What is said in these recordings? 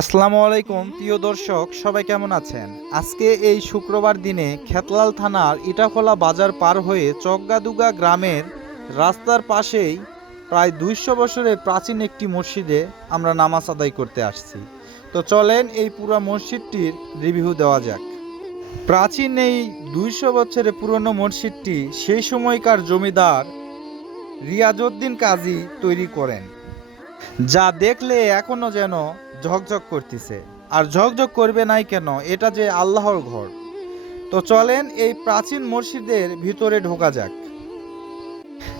আসসালামু আলাইকুম, প্রিয় দর্শক, সবাই কেমন আছেন? আজকে এই শুক্রবার দিনে খেতলাল থানার ইটাখোলা বাজার পার হয়ে চকগাদুগা গ্রামের রাস্তার পাশেই প্রায় দুইশো বছরের প্রাচীন একটি মসজিদে আমরা নামাজ আদায় করতে আসছি। তো চলেন এই পুরো মসজিদটির রিভিউ দেওয়া যাক। প্রাচীন এই দুইশো বছরের পুরনো মসজিদটি সেই সময়কার জমিদার রিয়াজউদ্দিন কাজী তৈরি করেন। যা দেখলে এখনও যেন ঝকঝক করতেছে। আর ঝকঝক করবে নাই কেন? এটা যে আল্লাহর ঘর। তো চলেন এই প্রাচীন মসজিদের ভিতরে ঢোকা যাক।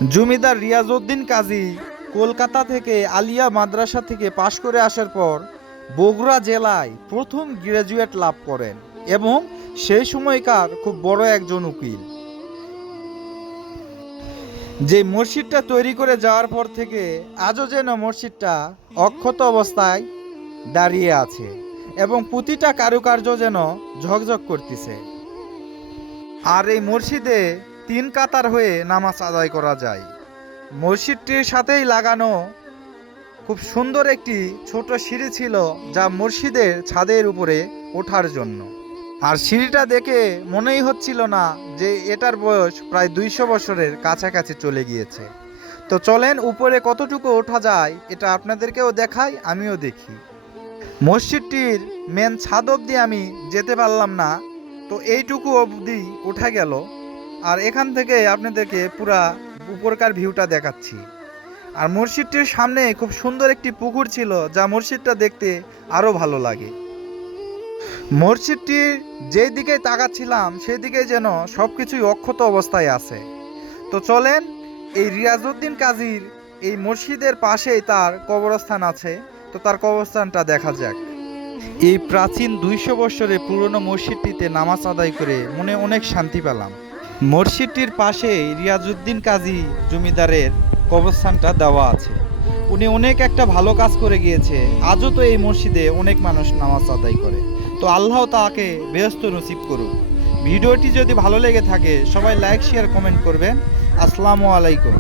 জমিদার রিয়াজউদ্দিন কাজী কলকাতা থেকে আলিয়া মাদ্রাসা থেকে পাশ করে আসার পর বগুড়া জেলায় প্রথম গ্রাজুয়েট লাভ করেন এবং সেই সময়কার খুব বড় একজন উকিল। যে মসজিদটা তৈরি করে যাওয়ার পর থেকে আজও যেন মসজিদটা অক্ষত অবস্থায় দাঁড়িয়ে আছে এবং প্রতিটা কারুকার্য যেন ঝকঝক করতেছে। আর এই মসজিদে তিন কাতার হয়ে নামাজ আদায় করা যায়। মসজিদটির সাথেই লাগানো খুব সুন্দর একটি ছোট সিঁড়ি ছিল যা মসজিদের ছাদের উপরে ওঠার জন্য। আর সিঁড়িটা দেখে মনেই হচ্ছিল না যে এটার বয়স প্রায় দুইশো বছরের কাছাকাছি চলে গিয়েছে। তো চলেন, উপরে কতটুকু ওঠা যায় এটা আপনাদেরকেও দেখাই, আমিও দেখি। মসজিদটির মেন ছাদ অবধি আমি যেতে পারলাম না, তো এইটুকু অবধি উঠা গেল। আর এখান থেকে আপনাদেরকে পুরা উপরকার ভিউটা দেখাচ্ছি। আর মসজিদটির সামনে খুব সুন্দর একটি পুকুর ছিল, যা মসজিদটা দেখতে আরও ভালো লাগে। মসজিদটির যেই দিকে তাকাচ্ছিলাম, সেই দিকে যেন সব কিছুই অক্ষত অবস্থায় আছে। তো চলেন, এই রিয়াজউদ্দিন কাজীর এই মসজিদের পাশেই তার কবরস্থান আছে। তো তার কবরস্থানটা দেখা যাক। এই প্রাচীন দুইশো বছরের পুরনো মসজিদটিতে নামাজ আদায় করে মনে অনেক শান্তি পেলাম। মসজিদটির পাশেই রিয়াজউদ্দিন কাজী জমিদারের কবরস্থানটা দেওয়া আছে। উনি অনেক একটা ভালো কাজ করে গিয়েছে। আজও তো এই মসজিদে অনেক মানুষ নামাজ আদায় করে। তো আল্লাহ তাকে ব্যস্ত নসিব করুক। ভিডিওটি যদি ভালো লেগে থাকে, সবাই লাইক শেয়ার কমেন্ট করবেন। আসসালামু আলাইকুম।